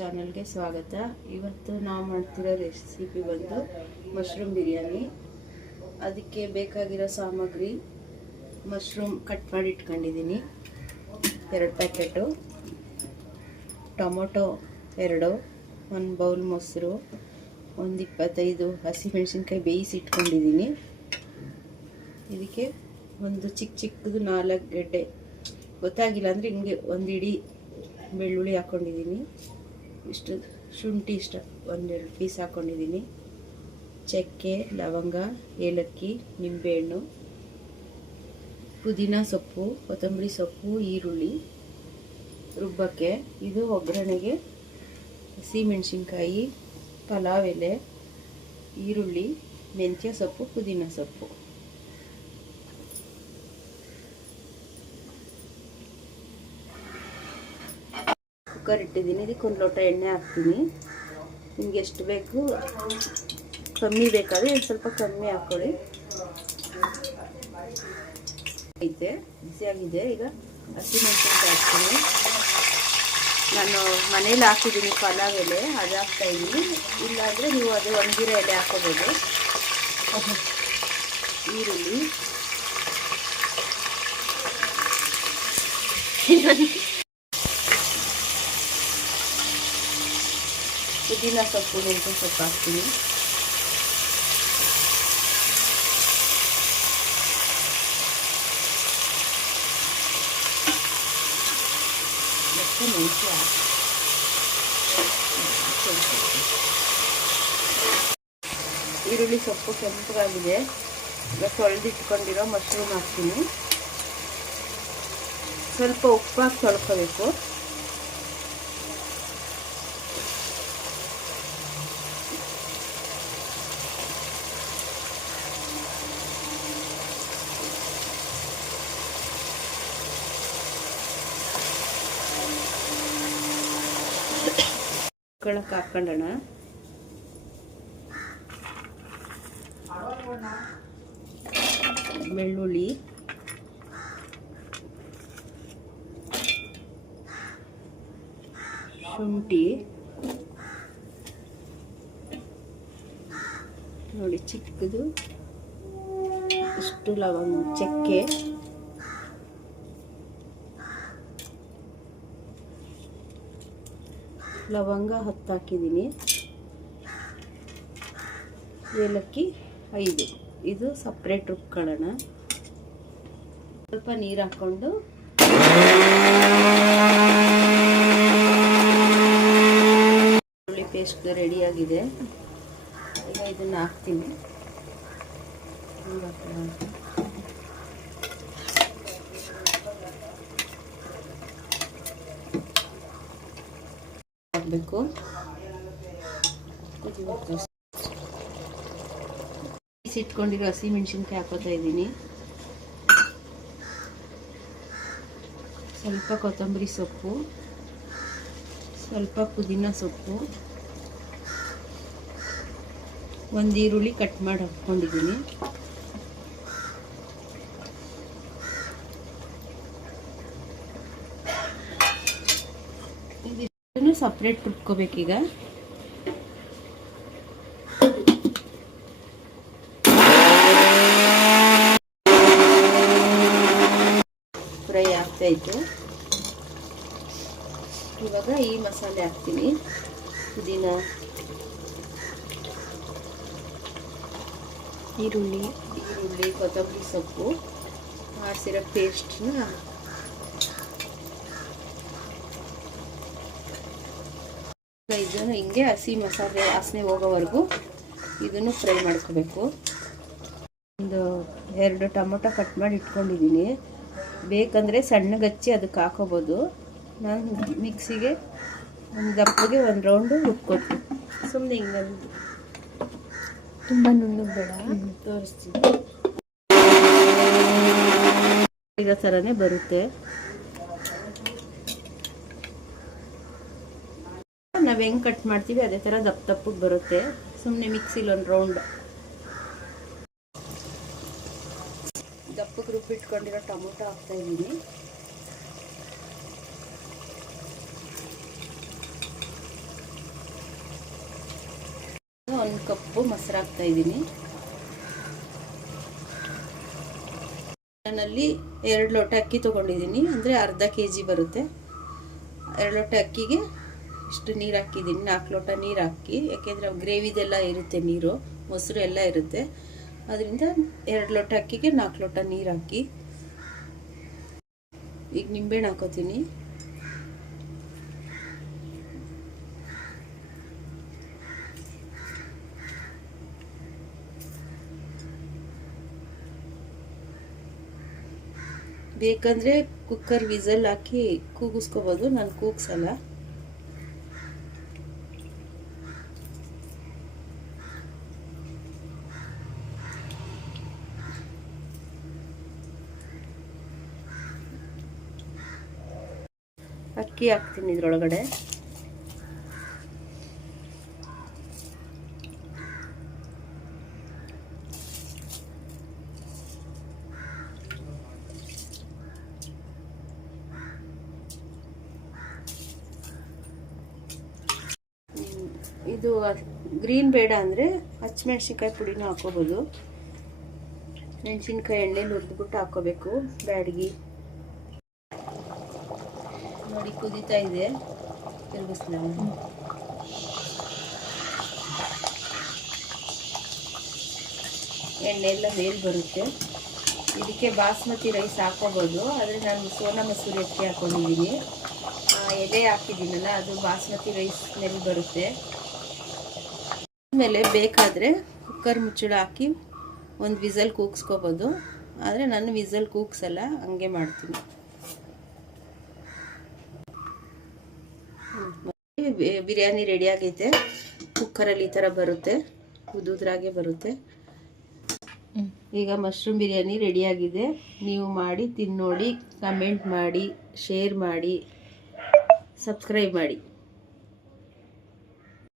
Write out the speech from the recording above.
ಚಾನಲ್ಗೆ ಸ್ವಾಗತ. ಇವತ್ತು ನಾವು ಮಾಡ್ತಿರೋ ರೆಸಿಪಿ ಬಂದು ಮಶ್ರೂಮ್ ಬಿರಿಯಾನಿ. ಅದಕ್ಕೆ ಬೇಕಾಗಿರೋ ಸಾಮಗ್ರಿ: ಮಶ್ರೂಮ್ ಕಟ್ ಮಾಡಿ ಇಟ್ಕೊಂಡಿದ್ದೀನಿ 2 ಪ್ಯಾಕೆಟು, ಟೊಮೊಟೊ 2, 1 ಬೌಲ್ ಮೊಸರು, ಒಂದು 25 ಹಸಿಮೆಣಸಿನ್ಕಾಯಿ ಬೇಯಿಸಿ ಇಟ್ಕೊಂಡಿದ್ದೀನಿ. ಇದಕ್ಕೆ ಒಂದು ಚಿಕ್ಕದು 4 ಗೆಡ್ಡೆ, ಗೊತ್ತಾಗಿಲ್ಲ ಅಂದರೆ ಹಿಂಗೆ ಒಂದು ಇಡೀ ಬೆಳ್ಳುಳ್ಳಿ ಹಾಕ್ಕೊಂಡಿದ್ದೀನಿ. ಇಷ್ಟು ಶುಂಠಿ ಇಷ್ಟ 1-2 ಪೀಸ್ ಹಾಕ್ಕೊಂಡಿದ್ದೀನಿ. ಚಕ್ಕೆ, ಲವಂಗ, ಏಲಕ್ಕಿ, ನಿಂಬೆಹಣ್ಣು, ಪುದೀನ ಸೊಪ್ಪು, ಕೊತ್ತಂಬರಿ ಸೊಪ್ಪು, ಈರುಳ್ಳಿ ರುಬ್ಬಕ್ಕೆ. ಇದು ಒಗ್ಗರಣೆಗೆ: ಹಸಿಮೆಣಸಿನ್ಕಾಯಿ, ಪಲಾವ್ ಎಲೆ, ಈರುಳ್ಳಿ, ಮೆಂತ್ಯ ಸೊಪ್ಪು, ಪುದೀನ ಸೊಪ್ಪು. ಕುಕ್ಕರ್ ಇಟ್ಟಿದ್ದೀನಿ. ಇದಕ್ಕೆ 1 ಲೋಟ ಎಣ್ಣೆ ಹಾಕ್ತೀನಿ. ನಿಮ್ಗೆ ಎಷ್ಟು ಬೇಕು, ಕಮ್ಮಿ ಬೇಕಾದರೆ ಸ್ವಲ್ಪ ಕಮ್ಮಿ ಹಾಕ್ಕೊಳ್ಳಿ. ಬಿಸಿಯಾಗಿದೆ. ಈಗ ಹಸಿಮೆಣಸಿನ್ಕಾಯಿ ಹಾಕ್ತೀನಿ. ನಾನು ಮನೇಲಿ ಹಾಕಿದ್ದೀನಿ ಪಲಾವ್ ಎಲೆ, ಅದು ಹಾಕ್ತಾಯಿದ್ದೀನಿ. ಇಲ್ಲಾಂದರೆ ನೀವು ಅದೇ ಒಣಗಿರೋ ಎಲೆ ಹಾಕೋಬೋದು. ಈರುಳ್ಳಿ, ಪುದೀನ ಸೊಪ್ಪು, ಮೆಂತ್ಯ ಸೊಪ್ಪು ಹಾಕ್ತೀನಿ. ಮತ್ತು ಮೆಂತ್ಯ ಈರುಳ್ಳಿ ಸೊಪ್ಪು ಕೆಂಪಗಾಗಿದೆ. ಈಗ ತೊಳೆದಿಟ್ಕೊಂಡಿರೋ ಮಶ್ರೂಮ್ ಹಾಕ್ತೀನಿ. ಸ್ವಲ್ಪ ಉಪ್ಪು ಹಾಕಿ ತೊಳ್ಕೋಬೇಕು. ಹಾಕೊಂಡೋಣ. ಬೆಳ್ಳುಳ್ಳಿ, ಶುಂಠಿ ನೋಡಿ ಚಿಕ್ಕದು, ಇಷ್ಟು ಲವಂಗ, ಚಕ್ಕೆ, ಲವಂಗ 10 ಹಾಕಿದ್ದೀನಿ. ಏಲಕ್ಕಿ 5. ಇದು ಸಪ್ರೇಟ್ ರುಬ್ಕೊಳ್ಳೋಣ. ಸ್ವಲ್ಪ ನೀರು ಹಾಕ್ಕೊಂಡು ಈರುಳ್ಳಿ ಪೇಸ್ಟ್ ರೆಡಿಯಾಗಿದೆ. ಈಗ ಇದನ್ನು ಹಾಕ್ತೀನಿ. ಹಾಕಬೇಕು. ಇಟ್ಕೊಂಡಿರೋ ಹಸಿಮೆಣಸಿನ್ಕಾಯಿ ಹಾಕೋತಾ ಇದ್ದೀನಿ. ಸ್ವಲ್ಪ ಕೊತ್ತಂಬರಿ ಸೊಪ್ಪು, ಸ್ವಲ್ಪ ಪುದೀನ ಸೊಪ್ಪು, ಒಂದು ಈರುಳ್ಳಿ ಕಟ್ ಮಾಡಿ ಹಾಕ್ಕೊಂಡಿದ್ದೀನಿ. ಇದನ್ನು ಸಪ್ರೇಟ್ ರುಬ್ಕೋಬೇಕೀಗ. ಫ್ರೈ ಆಗ್ತಾಯಿತ್ತು. ಇವಾಗ ಈ ಮಸಾಲೆ ಹಾಕ್ತೀನಿ. ಪುದೀನ, ಈರುಳ್ಳಿ, ಕೊತ್ತಂಬರಿ ಸೊಪ್ಪು, ಮಾಡಿಸಿರೋ ಪೇಸ್ಟ್ನ ಇದನ್ನು ಹಿಂಗೆ ಹಸಿ ಮಸಾಲೆ ವಾಸನೆ ಹೋಗೋವರೆಗೂ ಇದನ್ನು ಫ್ರೈ ಮಾಡ್ಕೋಬೇಕು. ಒಂದು 2 ಟೊಮೊಟೊ ಕಟ್ ಮಾಡಿ ಇಟ್ಕೊಂಡಿದ್ದೀನಿ. ಬೇಕಂದರೆ ಸಣ್ಣಗೆ ಹಚ್ಚಿ ಅದಕ್ಕೆ ಹಾಕೋಬೋದು. ನಾನು ಮಿಕ್ಸಿಗೆ ಒಂದು ದಪ್ಪಗೆ 1 ರೌಂಡು ರುಬ್ಕೊಟ್ಟು ಸುಮ್ಮನೆ ಹಿಂಗೆ ತುಂಬ ನುಣ್ಣಗೆ ಬೇಡ, ತೋರಿಸ್ತೀನಿ. ಇರೋ ಥರನೇ ಬರುತ್ತೆ. ನಾವು ಹೆಂಗೆ ಕಟ್ ಮಾಡ್ತೀವಿ ಅದೇ ಥರ ದಪ್ಪಗೆ ಬರುತ್ತೆ. ಸುಮ್ಮನೆ ಮಿಕ್ಸಿಲಿ 1 ರೌಂಡ್ ದಪ್ಪಗೆ ರುಬ್ಬಿಟ್ಕೊಂಡಿರೋ ಟೊಮೊಟೊ ಹಾಕ್ತಾಯಿದ್ದೀನಿ. 1 ಕಪ್ಪು ಮೊಸರು ಹಾಕ್ತಾಯಿದ್ದೀನಿ. ನಾನಲ್ಲಿ 2 ಲೋಟ ಅಕ್ಕಿ ತೊಗೊಂಡಿದ್ದೀನಿ, ಅಂದರೆ ಅರ್ಧ kg ಬರುತ್ತೆ. 2 ಲೋಟ ಅಕ್ಕಿಗೆ ಇಷ್ಟು ನೀರು ಹಾಕಿದ್ದೀನಿ, 4 ಲೋಟ ನೀರು ಹಾಕಿ, ಯಾಕೆಂದರೆ ಗ್ರೇವಿದೆಲ್ಲ ಇರುತ್ತೆ, ನೀರು ಮೊಸರು ಎಲ್ಲ ಇರುತ್ತೆ. ಅದರಿಂದ 2 ಲೋಟ ಅಕ್ಕಿಗೆ 4 ಲೋಟ ನೀರು ಹಾಕಿ. ಈಗ ನಿಂಬೆಹಣ್ಣು ಹಾಕೋತೀನಿ. ಬೇಕಂದರೆ ಕುಕ್ಕರ್ ವಿಸಲ್ ಹಾಕಿ ಕೂಗಿಸ್ಕೋಬೋದು, ನಾನು ಕೂಗಿಸಲ್ಲ. ಅಕ್ಕಿ ಹಾಕ್ತೀನಿ ಇದರೊಳಗಡೆ. ಇದು ಗ್ರೀನ್ ಬೇಡ ಅಂದರೆ ಹಸಿಮೆಣ್ಸಿನ್ಕಾಯಿ ಪುಡಿನೂ ಹಾಕೋಬೋದು. ಮೆಣಸಿನ್ಕಾಯಿ ಎಣ್ಣೆಲಿ ಹುರಿದ್ಬಿಟ್ಟು ಹಾಕೋಬೇಕು ಬ್ಯಾಡಗಿ. ನೋಡಿ ಕುದೀತಾ ಇದೆ, ತಿರುಗಿಸ್ಲ. ಎಣ್ಣೆ ಎಲ್ಲ ಮೇಲೆ ಬರುತ್ತೆ. ಇದಕ್ಕೆ ಬಾಸ್ಮತಿ ರೈಸ್ ಹಾಕೋಬೋದು, ಆದರೆ ನಾನು ಸೋನಾ ಮಸೂರಿ ಅಕ್ಕಿ ಹಾಕೊಂಡಿದ್ದೀನಿ. ಎಲೆ ಹಾಕಿದ್ದೀನಲ್ಲ, ಅದು ಬಾಸ್ಮತಿ ರೈಸ್ ಮೇಲೆ ಬರುತ್ತೆ. ಆಮೇಲೆ ಬೇಕಾದರೆ ಕುಕ್ಕರ್ ಮುಚ್ಚಳ ಹಾಕಿ 1 ವಿಸಲ್ ಕೂಗಿಸ್ಕೋಬೋದು, ಆದರೆ ನಾನು ವಿಸಲ್ ಕೂಗಿಸಲ್ಲ, ಹಂಗೆ ಮಾಡ್ತೀನಿ. ಬಿರಿಯಾನಿ ರೆಡಿ ಆಗೈತೆ. ಕುಕ್ಕರಲ್ಲಿ ಈ ಥರ ಬರುತ್ತೆ, ಉದುದ್ರಾಗೆ ಬರುತ್ತೆ. ಈಗ ಮಶ್ರೂಮ್ ಬಿರಿಯಾನಿ ರೆಡಿಯಾಗಿದೆ. ನೀವು ಮಾಡಿ ತಿನ್ನೋಡಿ, ಕಮೆಂಟ್ ಮಾಡಿ, ಶೇರ್ ಮಾಡಿ, ಸಬ್ಸ್ಕ್ರೈಬ್ ಮಾಡಿ.